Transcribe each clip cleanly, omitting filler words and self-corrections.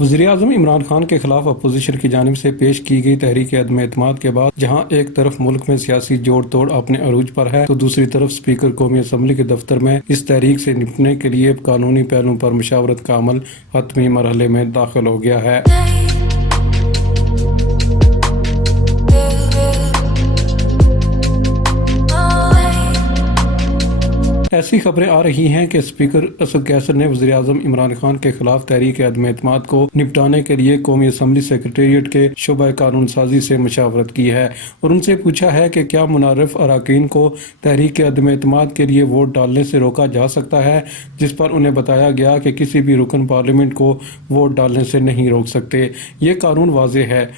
वज़ीर-ए-आज़म इमरान खान के खिलाफ अपोजिशन की जानिब से पेश की गई तहरीक अदम एतमाद के बाद जहां एक तरफ मुल्क में सियासी जोड़ तोड़ अपने अरूज पर है तो दूसरी तरफ स्पीकर कौमी असम्बली के दफ्तर में इस तहरीक से निपटने के लिए कानूनी पहलुओं पर मुशावरत का अमल हतमी मरहले में दाखिल हो गया है। ऐसी खबरें आ रही हैं कि स्पीकर असद कैसर ने वज़ीर-ए-आज़म इमरान खान के खिलाफ तहरीक अदम एतमाद को निपटाने के लिए कौमी असम्बली सेक्रेटेरिएट के शोबा कानून साजी से मुशावरत की है और उनसे पूछा है कि क्या मुनारफ अराकीन को तहरीक अदम एतमाद के लिए वोट डालने से रोका जा सकता है, जिस पर उन्हें बताया गया कि किसी भी रुकन पार्लियामेंट को वोट डालने से नहीं रोक सकते। ये कानून वाज़ेह है।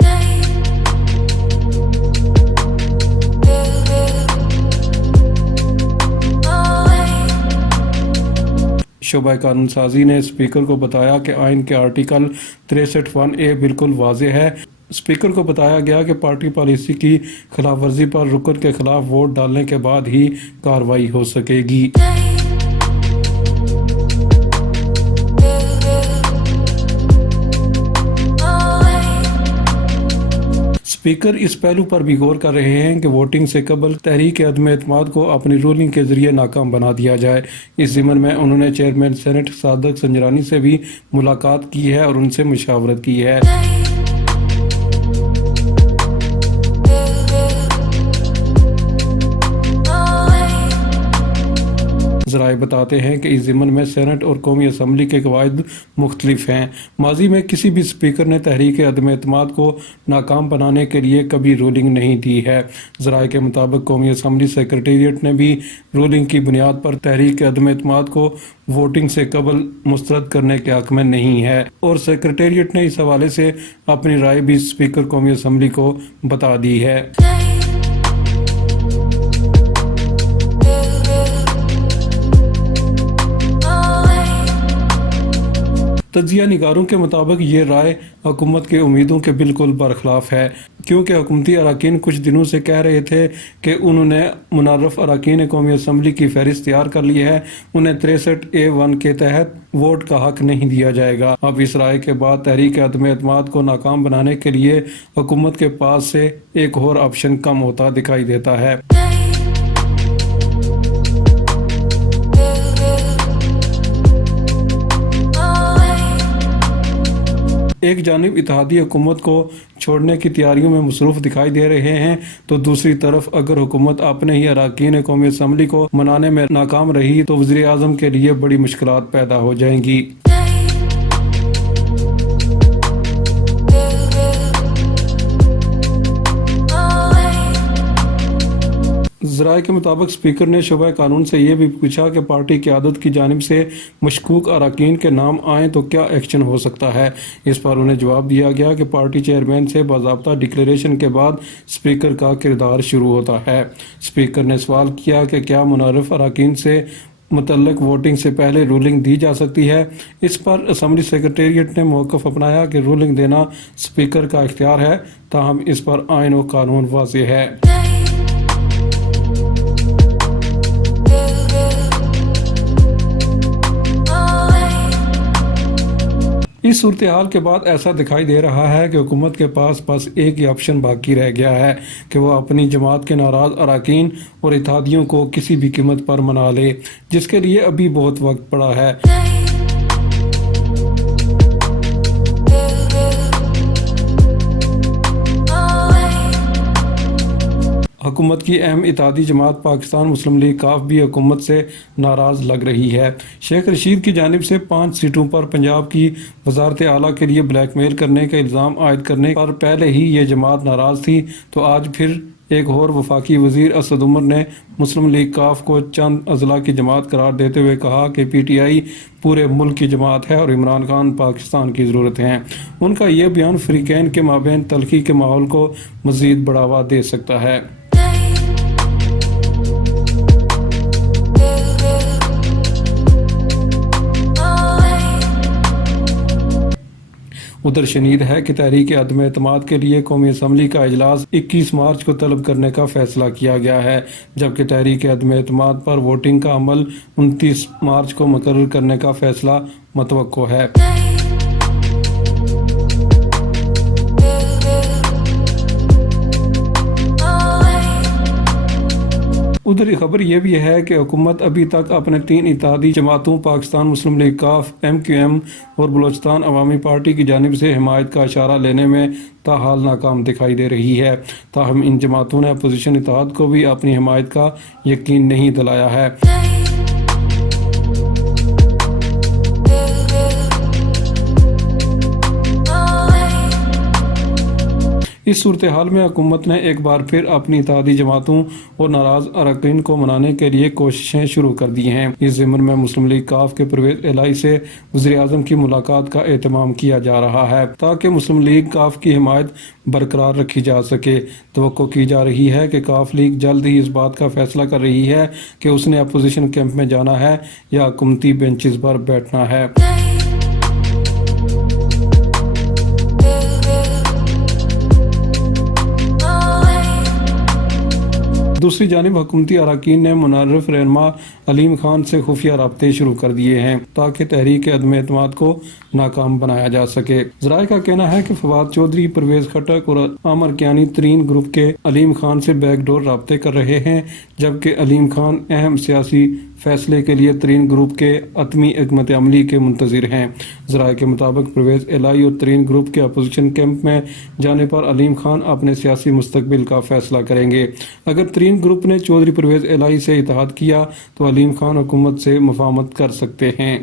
शोबा कानून साजी ने स्पीकर को बताया कि आइन के आर्टिकल 63(1)A बिल्कुल वाज़ेह है। स्पीकर को बताया गया कि पार्टी पॉलिसी की खिलाफ वर्जी पर रुकन के खिलाफ वोट डालने के बाद ही कार्रवाई हो सकेगी। स्पीकर इस पहलू पर भी गौर कर रहे हैं कि वोटिंग से कबल तहरीक अदम एतमाद को अपनी रूलिंग के जरिए नाकाम बना दिया जाए। इस ज़िम्न में उन्होंने चेयरमैन सेनेट सादक संजरानी से भी मुलाकात की है और उनसे मुशावरत की है। ज़राए बताते हैं कि इस ज़िम्न में सेनेट और कौमी असम्बली के कवायद मुख्तलिफ हैं। माजी में किसी भी स्पीकर ने तहरीक अदम एतमाद को नाकाम बनाने के लिए कभी रूलिंग नहीं दी है। ज़राए के मुताबिक कौमी असम्बली सेक्रेटेरिएट ने भी रूलिंग की बुनियाद पर तहरीक अदम एतमाद को वोटिंग से कबल मुस्तरद करने के हक में नहीं है और सेक्रेटेरिएट ने इस हवाले से अपनी राय भी स्पीकर कौमी असम्बली को बता दी है। तज्जिया निगारों के मुताबिक ये राय हुकूमत के उम्मीदों के बिल्कुल बरखिलाफ है, क्योंकि हुकूमती अराकीन कुछ दिनों से कह रहे थे कि उन्होंने मुनर्रफ अराकीन कौमी असम्बली की फहरिस्त तैयार कर ली है, उन्हें 63(A)(1) के तहत वोट का हक नहीं दिया जाएगा। अब इस राय के बाद तहरीक अदम एतमाद को नाकाम बनाने के लिए हुकूमत के पास से एक और ऑप्शन कम होता दिखाई देता है। एक जानिब इत्तेहादी हुकूमत को छोड़ने की तैयारियों में मसरूफ दिखाई दे रहे हैं तो दूसरी तरफ अगर हुकूमत अपने ही अराकीन कौमी असम्बली को मनाने में नाकाम रही तो वज़ीर-ए-आज़म के लिए बड़ी मुश्किलात पैदा हो जाएंगी। ज़राए के मुताबिक स्पीकर ने शोबा कानून से ये भी पूछा कि पार्टी क़यादत की जानिब से मशकूक अराकीन के नाम आए तो क्या एक्शन हो सकता है। इस पर उन्हें जवाब दिया गया कि पार्टी चेयरमैन से बाज़ाब्ता डिक्लेरेशन के बाद स्पीकर का किरदार शुरू होता है। स्पीकर ने सवाल किया कि क्या मुनर्रफ अराकीन से मुतल्लिक वोटिंग से पहले रूलिंग दी जा सकती है। इस पर असम्बली सेक्रेटेरिएट ने मौक़िफ़ अपनाया कि रूलिंग देना स्पीकर का इख्तियार है, ताहम इस पर आइन और कानून वाज़ेह है। इस सूरत हाल के बाद ऐसा दिखाई दे रहा है कि हुकूमत के पास बस एक ही ऑप्शन बाकी रह गया है कि वो अपनी जमात के नाराज अराकीन और इत्तेहादियों को किसी भी कीमत पर मना ले, जिसके लिए अभी बहुत वक्त पड़ा है। हुकूमत की अहम इत्तेहादी जमात पाकिस्तान मुस्लिम लीग काफ भी हुकूमत से नाराज़ लग रही है। शेख रशीद की जानिब से 5 सीटों पर पंजाब की वज़ारत आला के लिए ब्लैकमेल करने का इल्ज़ाम आयद करने पर पहले ही ये जमात नाराज़ थी, तो आज फिर एक और वफाकी वज़ीर असद उमर ने मुस्लिम लीग काफ को चंद अज़ला की जमात करार देते हुए कहा कि PTI पूरे मुल्क की जमात है और इमरान खान पाकिस्तान की ज़रूरत है। उनका यह बयान फ़रीक़ैन के माबैन तल्ख़ी के माहौल को मज़ीद बढ़ावा दे सकता है। उधर शनीद है कि तहरीक अदम एतमाद के लिए कौमी असम्बली का इजलास 21 मार्च को तलब करने का फैसला किया गया है, जबकि तहरीक अदम एतमाद पर वोटिंग का अमल 29 मार्च को मुकर्रर करने का फैसला मतवक्को है। ادھر خبر یہ بھی ہے کہ حکومت ابھی تک اپنے 3 اتحادی جماعتوں پاکستان مسلم لیگ کاف، MQM اور بلوچستان عوامی پارٹی کی جانب سے حمایت کا اشارہ لینے میں تاحال ناکام دکھائی دے رہی ہے۔ تاہم ان جماعتوں نے اپوزیشن اتحاد کو بھی اپنی حمایت کا یقین نہیں دلایا ہے۔ اس صورتحال میں حکومت نے ایک بار پھر اپنی اتحادی جماعتوں اور ناراض اراکین کو منانے کے لیے کوششیں شروع کر دی ہیں۔ اس ضمن میں مسلم لیگ کاف کے پرویز الہی سے وزیر اعظم کی ملاقات کا اہتمام کیا جا رہا ہے تاکہ مسلم لیگ کاف کی حمایت برقرار رکھی جا سکے۔ توقع کی جا رہی ہے کہ کاف لیگ جلد ہی اس بات کا فیصلہ کر رہی ہے کہ اس نے اپوزیشن کیمپ میں جانا ہے یا حکومتی بینچز پر بیٹھنا ہے۔ دوسری جانب حکومتی اراکین نے منحرف رہنما علیم خان سے خفیہ رابطے شروع کر دیے ہیں تاکہ تحریک عدم اعتماد کو ناکام بنایا جا سکے۔ ذرائع کا کہنا ہے کہ فواد چودھری، پرویز خٹک اور عامر کیانی ترین گروپ کے علیم خان سے بیک ڈور رابطے کر رہے ہیں، جبکہ علیم خان اہم سیاسی فیصلے کے لیے ترین گروپ کے حتمی حکمت عملی کے منتظر ہیں۔ ذرائع کے مطابق پرویز الہی اور ترین گروپ کے اپوزیشن کیمپ میں جانے پر علیم خان اپنے سیاسی مستقبل کا فیصلہ کریں گے۔ اگر ترین گروپ نے چودھری پرویز الہی سے اتحاد کیا تو علیم خان حکومت سے مفاہمت کر سکتے ہیں۔